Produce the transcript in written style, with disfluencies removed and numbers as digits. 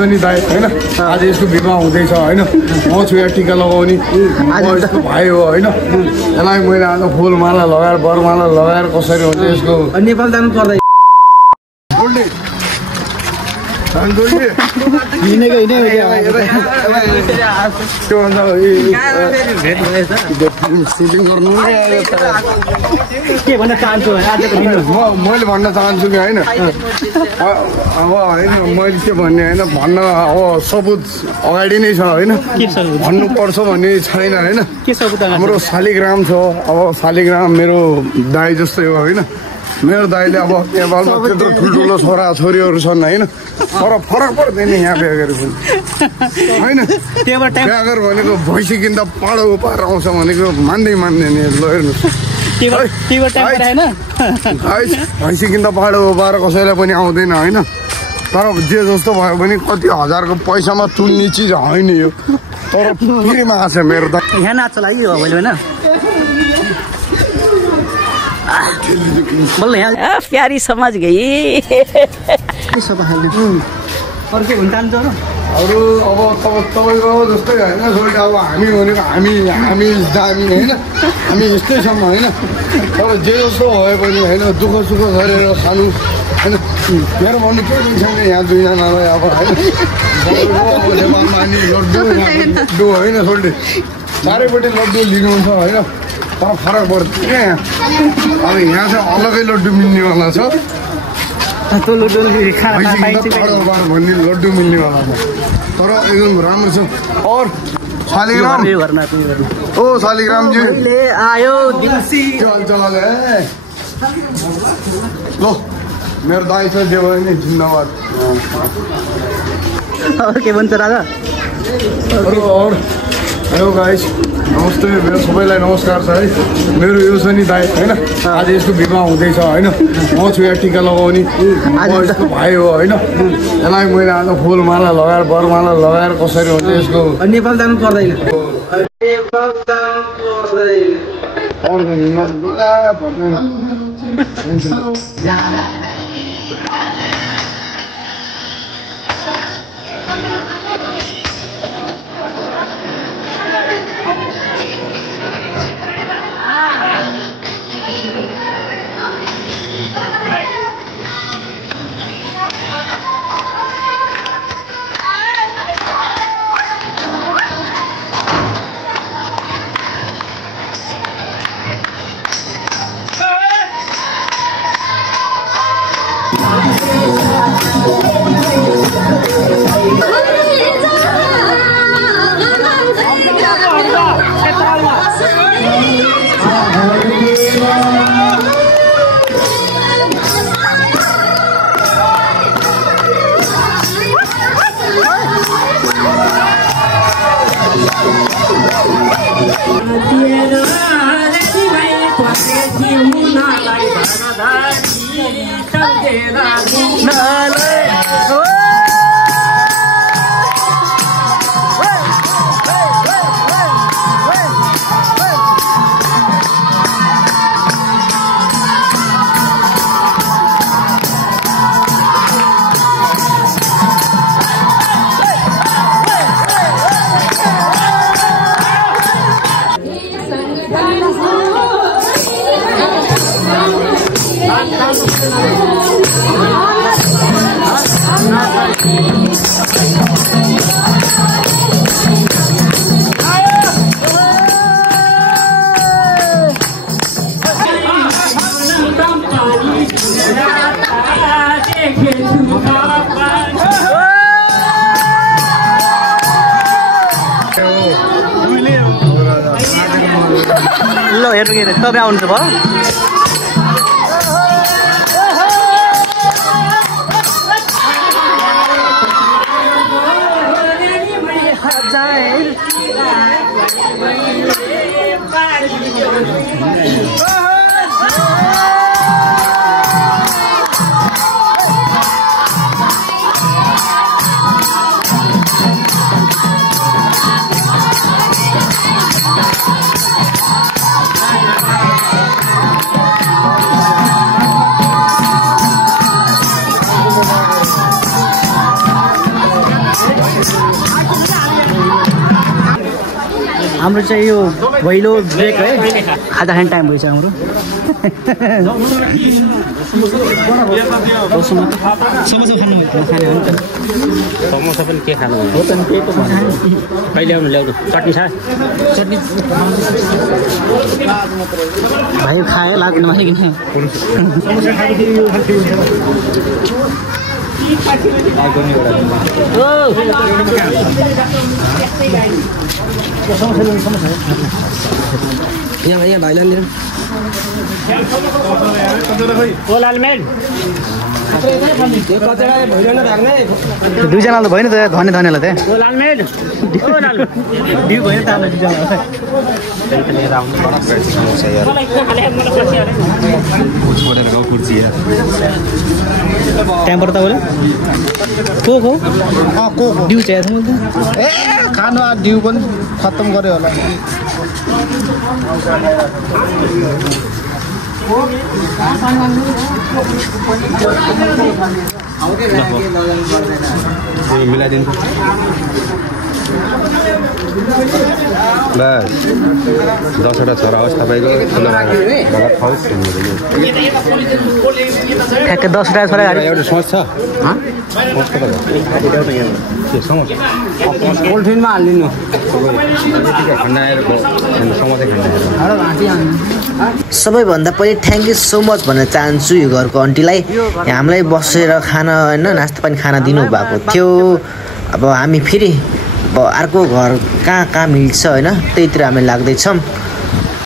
सुनि दाइ हैन आज यसको विवाह हुँदैछ हैन म छु यहाँ टिका लगाउने यसको भाइ हो हैन यसलाई मैले आज फुलमाला लगाएर बरमाला लगाएर कसरी हुन्छ यसको नेपाल जानु पर्दैन के भन्न चाहन्छु मैले भन्न चाहन्छु कि होइन अब होइन मैले के भन्ने होइन भन्न अब सबुत अगाडि नै छ होइन भन्नुपर्छ भन्ने छैन होइन हाम्रो शालिग्राम छ अब शालिग्राम मेरो दाइ जस्तै हो होइन मेरो दाइले अब नेपालमा त्यत्रो ठुल्ठुलो छोरा छोरीहरू छन् होइन तर फरक पर्दैन यहाँ बिहा गरेको होइन बिहा गर भनेको भैँसी किन्दा पाडो पाएर आउँछ भनेको मान्दैन ल हेर्नुहोस् भैँसी किन्दा पाडो पाएर कसैलाई पनि आउँदैन होइन तर जे जस्तो भयो भने कति हजारको पैसामा तुल्ने चिज होइन यो तर फ्रीमा आएको छ मेरो त यहाँ नाच्छ लागि हो होइन प्यारी समझ गई अरू अब तपाईँको जस्तै होइन छोरी अब हामी भनेको हामी दामी होइन हामी यस्तैसम्म होइन तर जे जस्तो भयो भने होइन दुःख सुख गरेर खानु होइन मेरो भन्नु केही छैन यहाँ दुईजनालाई अब होइन लड्डु होइन छोरी चारैपट्टि लड्डु लिनुहुन्छ होइन तर फरक पर्छ क्या अब यहाँ चाहिँ अलगै लड्डु मिल्नेवाला छ भन्ने लड्डु मिल्नेवाला छ तर एकदम राम्रो छ और शालिग्राम ओ शालिग्राम जी आयो दिलसी चल ल मेरो दाइ छ जे भयो नि जिन्दाबाद के भन्छ राजा और हेलो गाइस नमस्ते मेरो सबैलाई नमस्कार छ है मेरो यो छ नि दाइ होइन आज यसको विवाह हुँदैछ होइन म छु यहाँ टिका लगाउने यसको भाइ हो होइन यसलाई मैले आज फुलमाला लगाएर बरमाला लगाएर कसरी हुन्छ यसको नेपाल जानु पर्दैन ल हेर्नु के तपाईँ आउनु भयो हाम्रो चाहिँ यो पहिलो ब्रेक है खाजा खाने टाइम भइसक्यो हाम्रो समोसा पनि के खानु कहिले आउनु ल्याउनु चटनी छ चटनी भाइ खायो लाग्दैन मलाई किन यहाँ भाइलाई लिएर दुईजना त भएन त धनी धनीलाई त टेम्पर तपाईँले को ड्यु चाहिएको थियो ए खानु ड्यु पनि खत्तम गर्यो होला मिलाइदिन्छु बस 10वटा छोरा होस् तपाईँको ठ्याक्कै 10वटा छोरा गाडी एउटा सोच छ पोलिथिनमा हालिदिनु सबैभन्दा पहिले थ्याङ्क यू सो मच भन्न चाहन्छु यो घरको आन्टीलाई हामीलाई बसेर खाना होइन नास्ता पानी खाना दिनुभएको थियो अब हामी फेरि अब अर्को घर कहाँ मिल्छ होइन त्यहीतिर हामी लाग्दैछौँ